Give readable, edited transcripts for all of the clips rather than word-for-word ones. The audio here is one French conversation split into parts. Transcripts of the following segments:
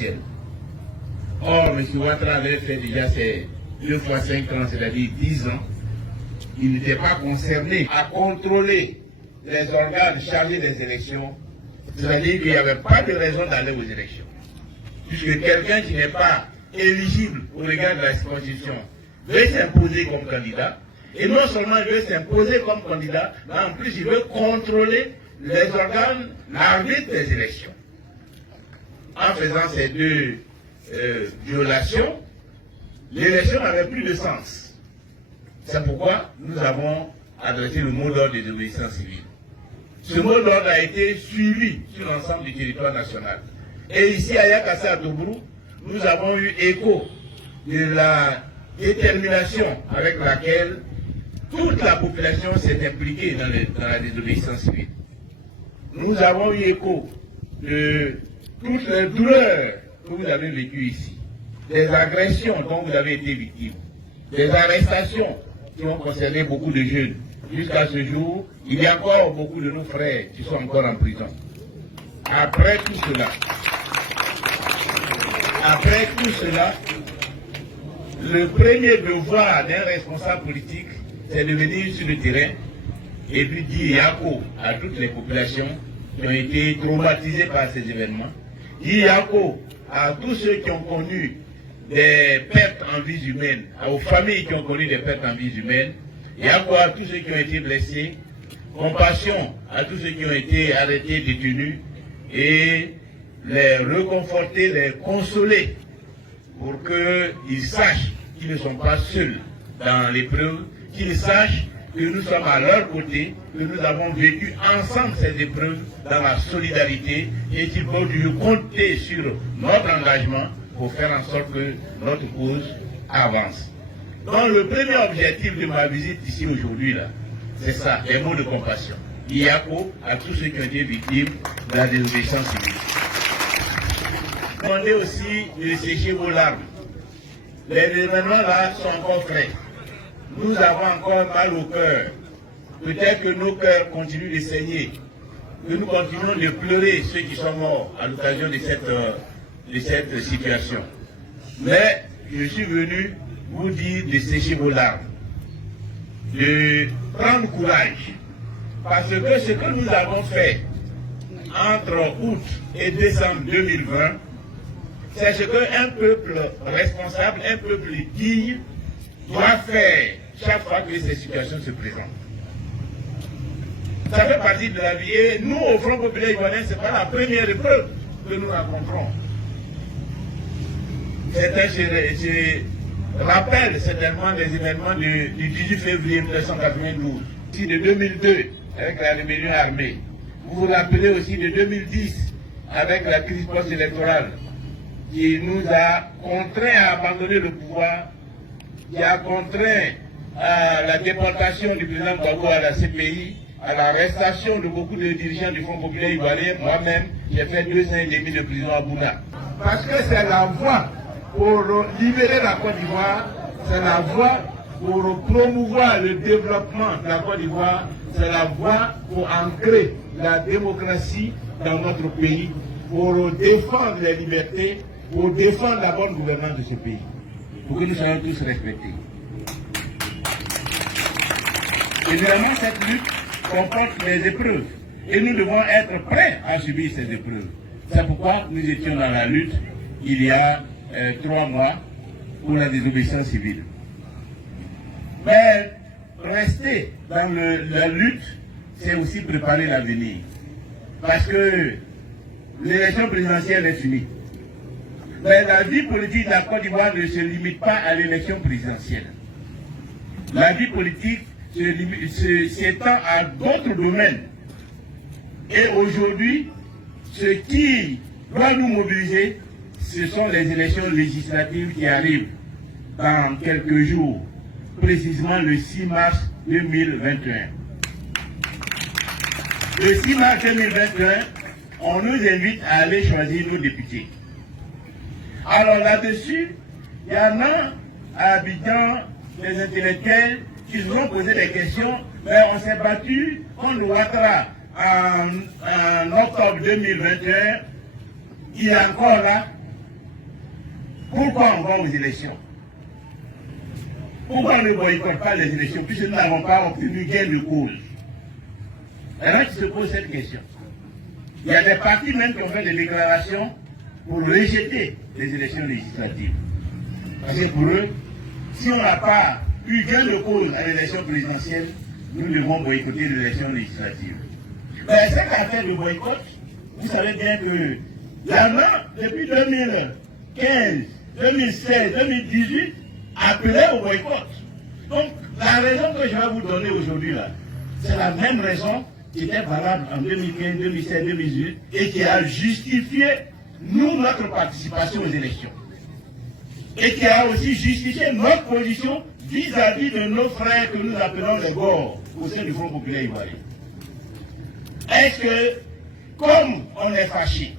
présidentielle. Or, M. Ouattara avait fait déjà ses 2 fois 5 ans, c'est-à-dire 10 ans. Il n'était pas concerné à contrôler les organes chargés des élections. C'est-à-dire qu'il n'y avait pas de raison d'aller aux élections. Puisque quelqu'un qui n'est pas éligible au regard de la Constitution veut s'imposer comme candidat, et non seulement il veut s'imposer comme candidat, mais en plus il veut contrôler les organes, l'arbitre des élections. En faisant ces 2 violations, l'élection n'avait plus de sens. C'est pourquoi nous avons adressé le mot d'ordre des désobéissances civiles. Ce mot d'ordre a été suivi sur l'ensemble du territoire national. Et ici à Yakassé à Tobrou, nous avons eu écho de la détermination avec laquelle toute la population s'est impliquée dans la désobéissance civile. Nous avons eu écho de toutes les douleurs que vous avez vécues ici, des agressions dont vous avez été victime, des arrestations qui ont concerné beaucoup de jeunes. Jusqu'à ce jour, il y a encore beaucoup de nos frères qui sont encore en prison. Après tout cela, le premier devoir d'un responsable politique, c'est de venir sur le terrain et puis dire yako à toutes les populations qui ont été traumatisées par ces événements, dire yako à tous ceux qui ont connu des pertes en vies humaines, aux familles qui ont connu des pertes en vies humaines, yako à tous ceux qui ont été blessés, compassion à tous ceux qui ont été arrêtés, détenus, et les réconforter, les consoler, pour qu'ils sachent qu'ils ne sont pas seuls dans l'épreuve, qu'ils sachent que nous sommes à leur côté, que nous avons vécu ensemble ces épreuves dans la solidarité et qu'ils peuvent compter sur notre engagement pour faire en sorte que notre cause avance. Donc le premier objectif de ma visite ici aujourd'hui, c'est ça, des mots de compassion. Yako à tous ceux qui ont été victimes de la désobéissance civile. Demandez aussi de sécher vos larmes. Les événements là sont encore frais. Nous avons encore mal au cœur. Peut-être que nos cœurs continuent de saigner, que nous continuons de pleurer ceux qui sont morts à l'occasion de cette situation. Mais je suis venu vous dire de sécher vos larmes, de prendre courage, parce que ce que nous avons fait entre août et décembre 2020, c'est ce qu'un peuple responsable, un peuple digne doit faire chaque fois que ces situations se présentent. Ça fait partie de la vie. Et nous, au Front populaire ivoirien, ce n'est pas la première épreuve que nous rencontrons. Certains se rappellent certainement des événements du 18 février 1992, aussi de 2002 avec la rébellion armée. Vous vous rappelez aussi de 2010 avec la crise post-électorale qui nous a contraints à abandonner le pouvoir, qui a contraint à la déportation du président Gbagbo à la CPI, à l'arrestation de beaucoup de dirigeants du Front populaire ivoirien. Moi-même, j'ai fait 2 ans et demi de prison à Bouna. Parce que c'est la voie pour libérer la Côte d'Ivoire, c'est la voie pour promouvoir le développement de la Côte d'Ivoire, c'est la voie pour ancrer la démocratie dans notre pays, pour défendre les libertés, pour défendre la bonne gouvernance de ce pays, pour que nous soyons tous respectés. Évidemment, cette lutte comporte des épreuves et nous devons être prêts à subir ces épreuves. C'est pourquoi nous étions dans la lutte il y a 3 mois pour la désobéissance civile. Mais rester dans la lutte, c'est aussi préparer l'avenir. Parce que l'élection présidentielle est finie. Mais la vie politique de la Côte d'Ivoire ne se limite pas à l'élection présidentielle. La vie politique s'étend à d'autres domaines. Et aujourd'hui, ce qui doit nous mobiliser, ce sont les élections législatives qui arrivent dans quelques jours, précisément le 6 mars 2021. Le 6 mars 2021, on nous invite à aller choisir nos députés. Alors là-dessus, il y en a à Abidjan, des intellectuels qui nous ont posé des questions, mais on s'est battu contre Ouattara en octobre 2021. Il est encore là, Pourquoi on va aux élections? Pourquoi on ne boycotte pas les élections puisque nous n'avons pas obtenu gain de cause? Maintenant, qui se pose cette question. Il y a des partis même qui ont fait des déclarations pour rejeter les élections législatives. Parce que pour eux, si on n'a pas eu gain de cause à l'élection présidentielle, nous devons boycotter l'élection législative. Mais cette affaire de boycott, vous savez bien que la main, depuis 2015, 2016, 2018, appelait au boycott. Donc, la raison que je vais vous donner aujourd'hui là, c'est la même raison qui était valable en 2015, 2016, 2018 et qui a justifié, nous, notre participation aux élections. Et qui a aussi justifié notre position vis-à-vis de nos frères que nous appelons les Gors au sein du Front populaire ivoirien. Est-ce que, comme on est fâché,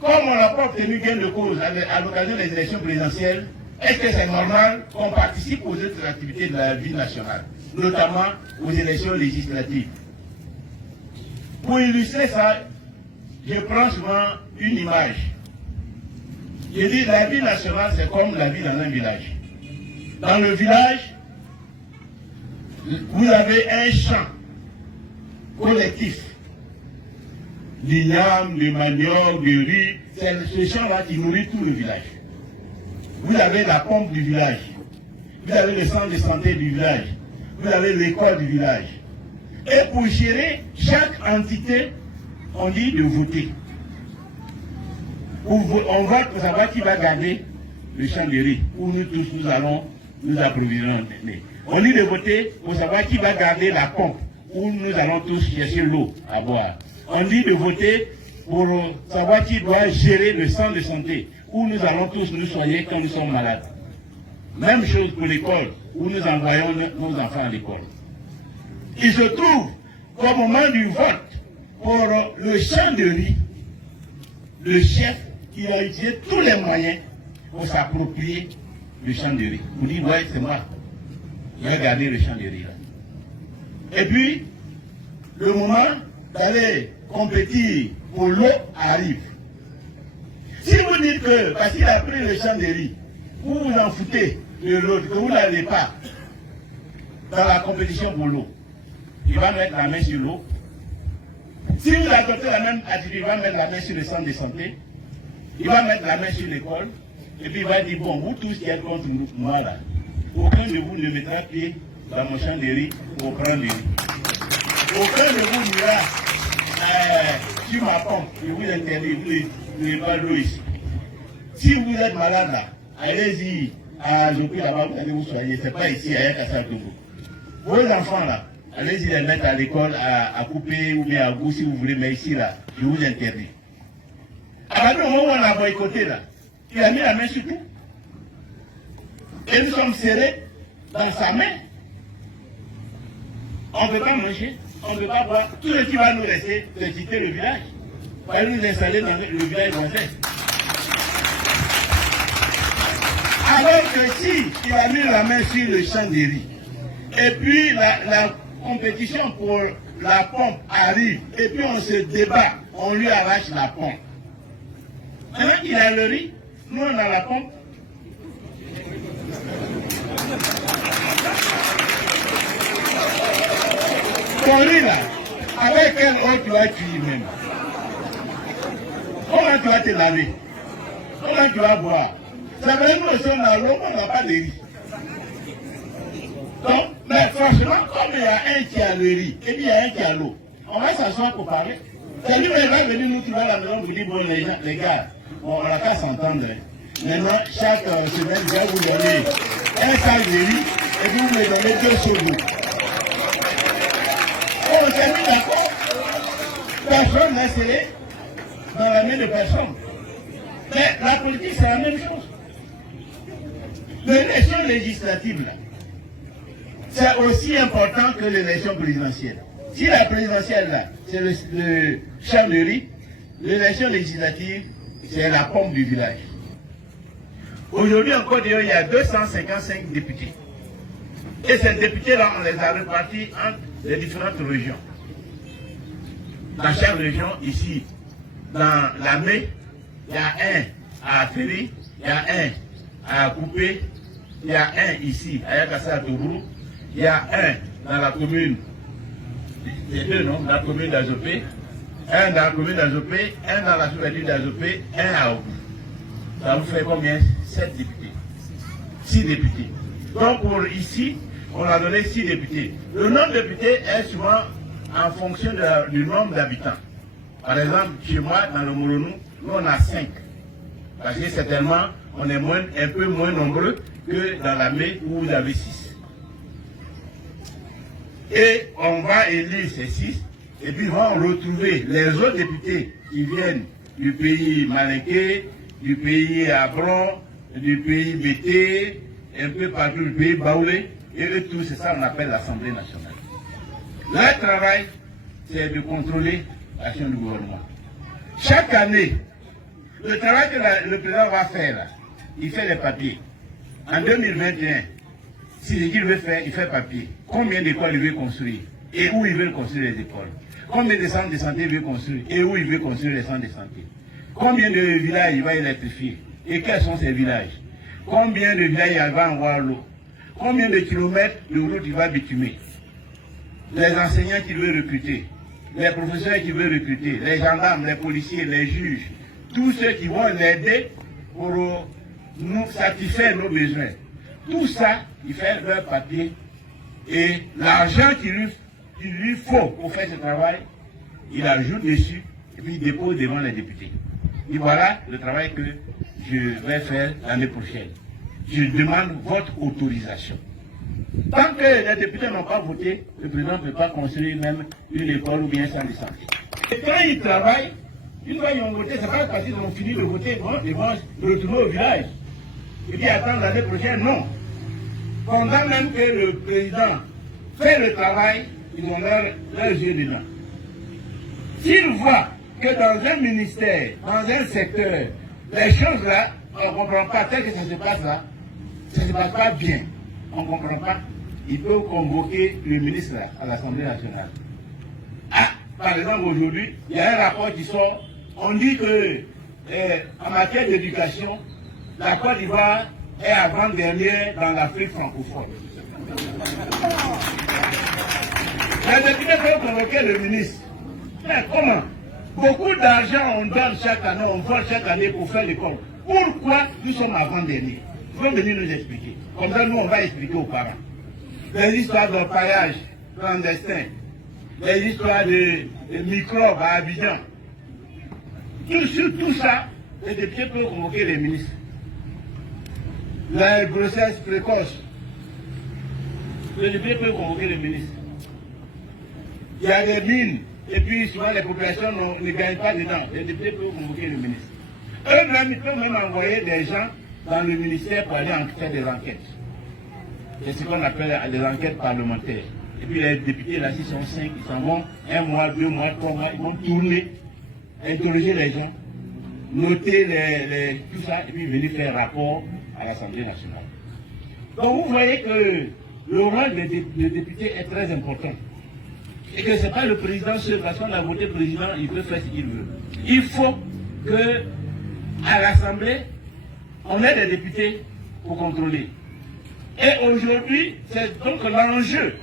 comme on n'a pas obtenu gain de cause à l'occasion des élections présidentielles, est-ce que c'est normal qu'on participe aux autres activités de la vie nationale, notamment aux élections législatives? Pour illustrer ça, je prends souvent une image. Je dis la vie nationale, c'est comme la vie dans un village. Dans le village, vous avez un champ collectif. D'igname, de manioc, de riz, c'est ce champ-là qui nourrit tout le village. Vous avez la pompe du village, vous avez le centre de santé du village, vous avez l'école du village. Et pour gérer chaque entité, on dit de voter. On vote pour savoir qui va garder le champ de riz, où nous tous nous allons nous approvisionner. On dit de voter pour savoir qui va garder la pompe, où nous allons tous chercher l'eau à boire. On dit de voter pour savoir qui doit gérer le centre de santé, où nous allons tous nous soigner quand nous sommes malades. Même chose pour l'école, où nous envoyons nos enfants à l'école. Il se trouve qu'au moment du vote pour le champ de riz, le chef, il a utilisé tous les moyens pour s'approprier le champ de riz. Vous dites, ouais, c'est moi. Je vais garder le champ de riz là. Et puis, le moment d'aller compétir pour l'eau arrive. Si vous dites que, parce qu'il a pris le champ de riz, vous vous en foutez de l'autre, que vous n'allez pas dans la compétition pour l'eau, il va mettre la main sur l'eau. Si vous adoptez la même attitude, il va mettre la main sur le centre de santé, il va mettre la main sur l'école, et puis il va dire, bon, vous tous qui êtes contre moi là, aucun de vous ne mettra pied dans mon champ de riz pour prendre le riz. Aucun de vous n'ira sur ma pompe, je vous interdis, vous n'avez pas l'eau ici. Si vous êtes malade là, allez-y à Jopi là-bas, vous allez vous soigner, c'est pas ici, à Yakassatogo. Vos enfants là, allez-y les mettre à l'école à couper ou bien à goût si vous voulez, mais ici là, je vous interdis. À partir du moment où on a boycotté là, il a mis la main sur tout. Et nous sommes serrés dans sa main. On ne peut pas manger, on ne peut pas boire. Tout ce qui va nous rester, c'est quitter le village. On va nous installer dans le village voisin. Alors que si il a mis la main sur le champ de riz, et puis la compétition pour la pompe arrive, et puis on se débat, on lui arrache la pompe. Maintenant qu'il a le riz, nous on a la pompe. Ton riz là, avec quelle eau tu vas cuire même? Comment tu vas te laver? Comment tu vas boire? Ça veut dire que nous sommes dans l'eau, on n'a pas de riz. Donc, mais franchement, comme il y a un qui a le riz, et puis il y a un qui a l'eau, on va s'asseoir pour parler. C'est lui, il va venir nous trouver à la maison, vous dire, bon, les gars, bon, on n'a qu'à s'entendre. Maintenant, chaque semaine, je vais vous donner un sac de riz, et puis vous me donnez 2 seaux d'eau. On s'est mis d'accord. Personne n'est scellé dans la main de personne. Mais la politique, c'est la même chose. L'élection législative, là, c'est aussi important que l'élection présidentielle. Si la présidentielle, là, c'est le champ de riz, l'élection législative, c'est la pompe du village. Aujourd'hui, en Côte d'Ivoire, il y a 255 députés. Et ces députés-là, on les a répartis entre les différentes régions. Dans chaque région, ici, dans la Mé, il y a un à Ferry, il y a un à couper. Il y a un ici, à Yakassa Tourou. Il y a un dans la commune, il y a deux, non, dans la commune d'Azopé. Un dans la commune d'Azopé, un dans la sous-région d'Azopé, un à Oku. Ça vous fait combien? 7 députés. 6 députés. Donc pour ici, on a donné 6 députés. Le nombre de députés est souvent en fonction du nombre d'habitants. Par exemple, chez moi, dans le Mourounou, nous on a 5. Parce que certainement, on est un peu moins nombreux que dans la Mé où vous avez 6. Et on va élire ces 6, et puis on va retrouver les autres députés qui viennent du pays Malinké, du pays Abron, du pays Bété, un peu partout du pays Baoulé, et eux tous, c'est ça qu'on appelle l'Assemblée nationale. Leur travail, c'est de contrôler l'action du gouvernement. Chaque année, le travail que le président va faire, là, il fait les papiers. En 2021, si ce qu'il veut faire, il fait papier. Combien d'écoles il veut construire et où il veut construire les écoles? Combien de centres de santé il veut construire et où il veut construire les centres de santé? Combien de villages il va électrifier et quels sont ces villages? Combien de villages il va avoir l'eau? Combien de kilomètres de route il va bitumer? Les enseignants qu'il veut recruter, les professeurs qu'il veut recruter, les gendarmes, les policiers, les juges, tous ceux qui vont l'aider pour nous satisfaire nos besoins. Tout ça, il fait leur papier et l'argent qu'il lui faut pour faire ce travail, il ajoute dessus et puis il dépose devant les députés. Et voilà le travail que je vais faire l'année prochaine. Je demande votre autorisation. Tant que les députés n'ont pas voté, le président ne peut pas construire même une école ou bien un centre de santé. Et quand ils travaillent, une fois qu'ils ont voté, c'est pas parce qu'ils ont fini de voter, non, ils vont retourner au village. Et puis attendre l'année prochaine, non. Pendant même que le président fait le travail, ils ont leurs yeux dedans. S'ils voient que dans un ministère, dans un secteur, les choses là, on ne comprend pas tel que ça se passe là, ça ne se passe pas bien, on ne comprend pas, il peut convoquer le ministre là, à l'Assemblée nationale. Ah, par exemple aujourd'hui, il y a un rapport qui sort, on dit que en matière d'éducation, la Côte d'Ivoire est avant-dernière dans l'Afrique francophone. Les députés peuvent convoquer le ministre. Mais comment? Beaucoup d'argent on donne chaque année, on vole chaque année pour faire l'école. Pourquoi nous sommes avant-derniers? Ils vont venir nous expliquer. Comme ça, nous, on va expliquer aux parents. Les histoires d'orpaillage clandestin, les histoires de microbes à Abidjan. Sur tout ça, les députés peuvent convoquer les ministres. La grossesse précoce, les députés peuvent convoquer les ministres. Il y a des mines, et puis souvent les populations ne gagnent pas dedans. Les députés peuvent convoquer le ministre. Eux-mêmes, ils peuvent même envoyer des gens dans le ministère pour aller faire des enquêtes. C'est ce qu'on appelle des enquêtes parlementaires. Et puis les députés, là, s'ils sont 5, ils s'en vont 1 mois, 2 mois, 3 mois, ils vont tourner, interroger les gens, noter tout ça, et puis venir faire rapport à l'Assemblée nationale. Donc vous voyez que le rôle des députés est très important. Et que ce n'est pas le président seul, parce qu'on a voté président, il peut faire ce qu'il veut. Il faut que à l'Assemblée, on ait des députés pour contrôler. Et aujourd'hui, c'est donc l'enjeu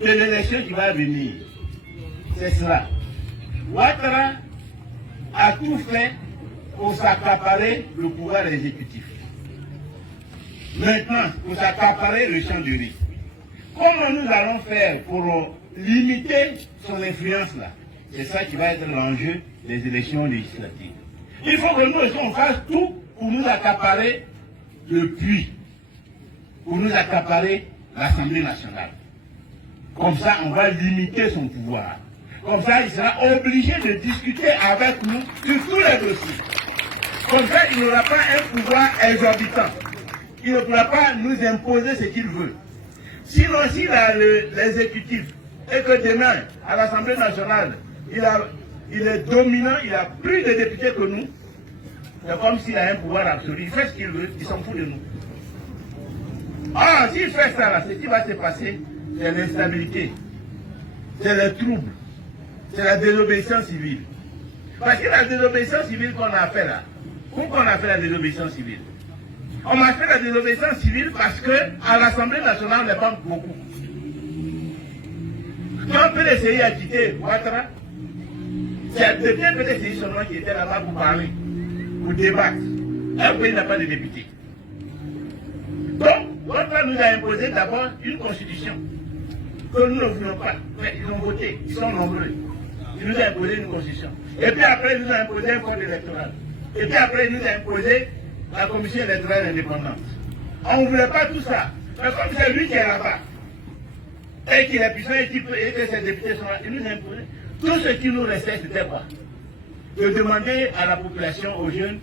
de l'élection qui va venir. C'est cela. Ouattara a tout fait pour s'accaparer le pouvoir exécutif. Maintenant, pour s'accaparer le champ du riz. Comment nous allons faire pour limiter son influence là? C'est ça qui va être l'enjeu des élections législatives. Il faut que nous on fasse tout pour nous accaparer le puits, pour nous accaparer l'Assemblée nationale. Comme ça, on va limiter son pouvoir. Comme ça, il sera obligé de discuter avec nous sur tous les dossiers. Comme ça, il n'aura pas un pouvoir exorbitant. Il ne pourra pas nous imposer ce qu'il veut. Sinon, s'il a l'exécutif et que demain, à l'Assemblée nationale, il est dominant, il a plus de députés que nous, c'est comme s'il a un pouvoir absolu. Il fait ce qu'il veut, il s'en fout de nous. Ah, s'il fait ça, là, ce qui va se passer, c'est l'instabilité, c'est le trouble, c'est la désobéissance civile. Parce que la désobéissance civile qu'on a fait là, pourquoi on a fait la désobéissance civile? On m'a fait la désobéissance civile parce qu'à l'Assemblée nationale, on n'est pas beaucoup. Quand on peut essayer à quitter Ouattara, c'est peut-être c'est seulement qui était là-bas pour parler, pour débattre. Un pays n'a pas de député. Donc, Ouattara nous a imposé d'abord une constitution que nous ne voulons pas. Mais ils ont voté, ils sont nombreux. Il nous a imposé une constitution. Et puis après, il nous a imposé un code électoral. Et puis après, il nous a imposé la commission électorale indépendante. On ne voulait pas tout ça. Mais comme c'est lui qui est là-bas, et qu'il est puissant et que ses députés sont là, il nous a imposé. Tout ce qui nous restait, c'était quoi? De demander à la population, aux jeunes,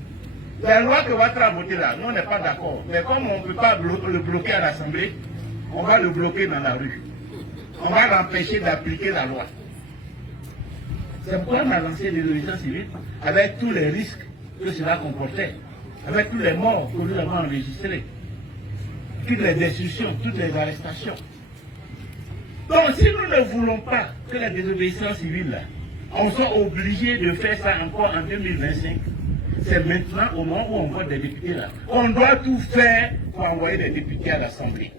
la loi que Ouattara a votée là, nous on n'est pas d'accord. Mais comme on ne peut pas le bloquer à l'Assemblée, on va le bloquer dans la rue. On va l'empêcher d'appliquer la loi. C'est pourquoi on a lancé les désobéissances civiles avec tous les risques que cela comportait, avec tous les morts que nous avons enregistrés, toutes les destructions, toutes les arrestations. Donc si nous ne voulons pas que la désobéissance civile, là, on soit obligé de faire ça encore en 2025, c'est maintenant au moment où on vote des députés là. On doit tout faire pour envoyer des députés à l'Assemblée.